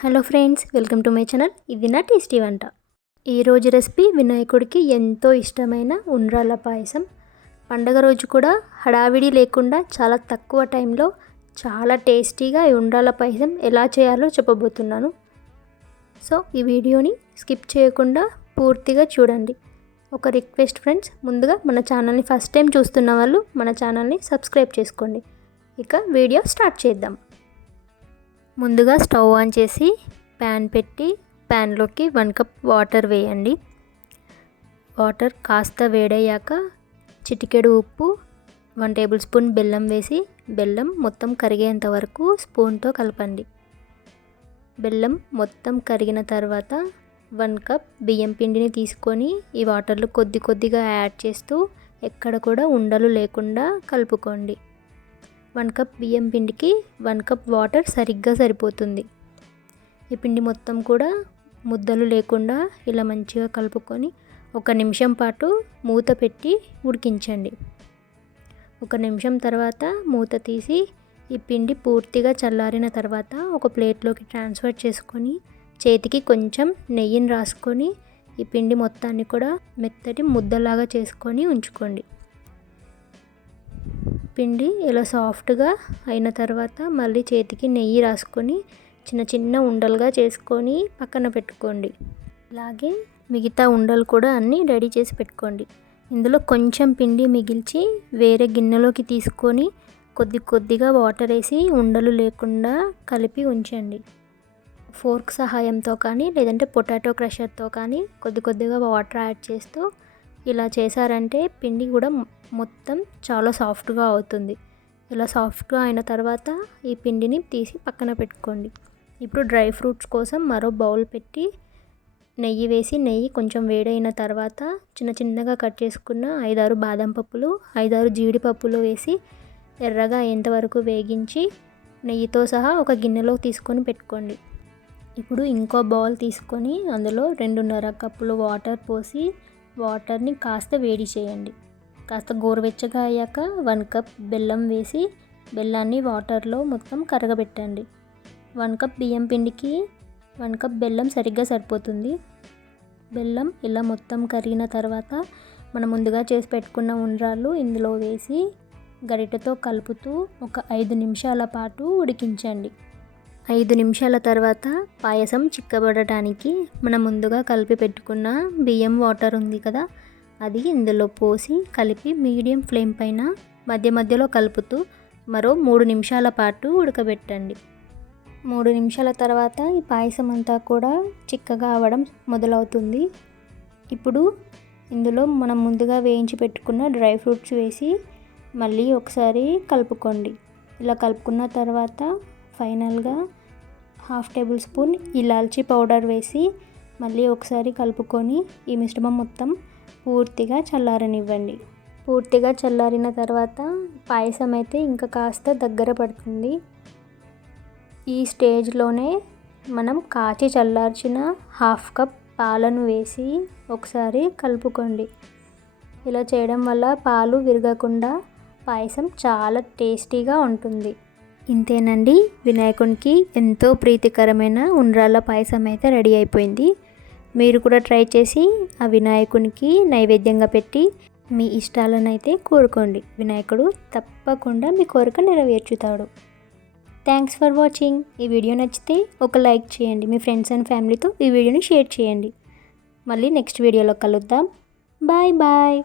Hello friends welcome to my channel. ఇది నా tasty వంట. ఈరోజు రెసిపీ వినాయకుడికి ఎంతో ఇష్టమైన ఉండ్రాళ్ళ పాయసం. పండగ రోజు కూడా హడావిడి లేకుండా చాలా తక్కువ టైంలో చాలా టేస్టీగా ఈ ఉండ్రాళ్ళ పాయసం ఎలా చేయాలో చెప్పబోతున్నాను. సో ఈ వీడియోని స్కిప్ చేయకుండా పూర్తిగా చూడండి. ఒక రిక్వెస్ట్ ఫ్రెండ్స్ ముందుగా మన ఛానల్ని ఫస్ట్ టైం చూస్తున్న వాళ్ళు మన ఛానల్ని సబ్స్క్రైబ్ చేసుకోండి. ఇక వీడియో స్టార్ట్ చేద్దాం. ముందుగా స్టవ్ ఆన్ చేసి ప్యాన్ పెట్టి ప్యాన్లోకి వన్ కప్ వాటర్ వేయండి. వాటర్ కాస్త వేడయ్యాక చిటికెడు ఉప్పు వన్ టేబుల్ స్పూన్ బెల్లం వేసి బెల్లం మొత్తం కరిగేంత వరకు స్పూన్తో కలపండి. బెల్లం మొత్తం కరిగిన తర్వాత వన్ కప్ బియ్యం పిండిని తీసుకొని ఈ వాటర్లో కొద్ది కొద్దిగా యాడ్ చేస్తూ ఎక్కడ కూడా ఉండలు లేకుండా కలుపుకోండి. వన్ కప్ బియ్యం పిండికి వన్ కప్ వాటర్ సరిగ్గా సరిపోతుంది. ఈ పిండి మొత్తం కూడా ముద్దలు లేకుండా ఇలా మంచిగా కలుపుకొని ఒక నిమిషం పాటు మూత పెట్టి ఉడికించండి. ఒక నిమిషం తర్వాత మూత తీసి ఈ పిండి పూర్తిగా చల్లారిన తర్వాత ఒక ప్లేట్లోకి ట్రాన్స్ఫర్ చేసుకొని చేతికి కొంచెం నెయ్యిని రాసుకొని ఈ పిండి మొత్తాన్ని కూడా మెత్తటి ముద్దలాగా చేసుకొని ఉంచుకోండి. పిండి ఇలా సాఫ్ట్గా అయిన తర్వాత మళ్ళీ చేతికి నెయ్యి రాసుకొని చిన్న చిన్న ఉండలుగా చేసుకొని పక్కన పెట్టుకోండి. అలాగే మిగతా ఉండలు కూడా అన్నీ రెడీ చేసి పెట్టుకోండి. ఇందులో కొంచెం పిండి మిగిల్చి వేరే గిన్నెలోకి తీసుకొని కొద్ది కొద్దిగా వాటర్ వేసి ఉండలు లేకుండా కలిపి ఉంచండి. ఫోర్క్ సహాయంతో కానీ లేదంటే పొటాటో క్రషర్తో కానీ కొద్ది కొద్దిగా వాటర్ యాడ్ చేస్తూ ఇలా చేశారంటే పిండి కూడా మొత్తం చాలా సాఫ్ట్గా అవుతుంది. ఇలా సాఫ్ట్గా అయిన తర్వాత ఈ పిండిని తీసి పక్కన పెట్టుకోండి. ఇప్పుడు డ్రై ఫ్రూట్స్ కోసం మరో బౌల్ పెట్టి నెయ్యి వేసి నెయ్యి కొంచెం వేడైన తర్వాత చిన్న చిన్నగా కట్ చేసుకున్న ఐదారు బాదం పప్పులు ఐదారు జీడిపప్పులు వేసి ఎర్రగా అయ్యేంతవరకు వేగించి నెయ్యితో సహా ఒక గిన్నెలో తీసుకొని పెట్టుకోండి. ఇప్పుడు ఇంకో బౌల్ తీసుకొని అందులో రెండున్నర కప్పులు వాటర్ పోసి వాటర్ని కాస్త వేడి చేయండి. కాస్త గోరువెచ్చగా అయ్యాక వన్ కప్ బెల్లం వేసి బెల్లాన్ని వాటర్లో మొత్తం కరగబెట్టండి. వన్ కప్ బియ్యం పిండికి వన్ కప్ బెల్లం సరిగ్గా సరిపోతుంది. బెల్లం ఇలా మొత్తం కరిగిన తర్వాత మనం ముందుగా చేసి పెట్టుకున్న ఉండ్రాళ్ళు ఇందులో వేసి గరిటెతో కలుపుతూ ఒక ఐదు నిమిషాల పాటు ఉడికించండి. ఐదు నిమిషాల తర్వాత పాయసం చిక్కబడటానికి మనం ముందుగా కలిపి పెట్టుకున్న బియ్యం వాటర్ ఉంది కదా అది ఇందులో పోసి కలిపి మీడియం ఫ్లేమ్ పైన మధ్య మధ్యలో కలుపుతూ మరో మూడు నిమిషాల పాటు ఉడకబెట్టండి. మూడు నిమిషాల తర్వాత ఈ పాయసం అంతా కూడా చిక్కగా అవ్వడం మొదలవుతుంది. ఇప్పుడు ఇందులో మనం ముందుగా వేయించి పెట్టుకున్న డ్రై ఫ్రూట్స్ వేసి మళ్ళీ ఒకసారి కలుపుకోండి. ఇలా కలుపుకున్న తర్వాత ఫైనల్గా హాఫ్ టేబుల్ స్పూన్ ఇలాల్చి పౌడర్ వేసి మళ్ళీ ఒకసారి కలుపుకొని ఈ మిశ్రమం మొత్తం పూర్తిగా చల్లారనివ్వండి. పూర్తిగా చల్లారిన తర్వాత పాయసం అయితే ఇంకా కాస్త దగ్గర పడుతుంది. ఈ స్టేజ్లోనే మనం కాచి చల్లార్చిన హాఫ్ కప్ పాలను వేసి ఒకసారి కలుపుకోండి. ఇలా చేయడం వల్ల పాలు విరగకుండా పాయసం చాలా టేస్టీగా ఉంటుంది. ఇంతేనండి. వినాయకునికి ఎంతో ప్రీతికరమైన ఉండ్రాళ్ళ పాయసం అయితే రెడీ అయిపోయింది. మీరు కూడా ట్రై చేసి ఆ వినాయకునికి నైవేద్యంగా పెట్టి మీ ఇష్టాలను అయితే కోరుకోండి. వినాయకుడు తప్పకుండా మీ కోరిక నెరవేర్చుతాడు. థ్యాంక్స్ ఫర్ వాచింగ్ ఈ వీడియో నచ్చితే ఒక లైక్ చేయండి. మీ ఫ్రెండ్స్ అండ్ ఫ్యామిలీతో ఈ వీడియోని షేర్ చేయండి. మళ్ళీ నెక్స్ట్ వీడియోలో కలుద్దాం. Bye bye.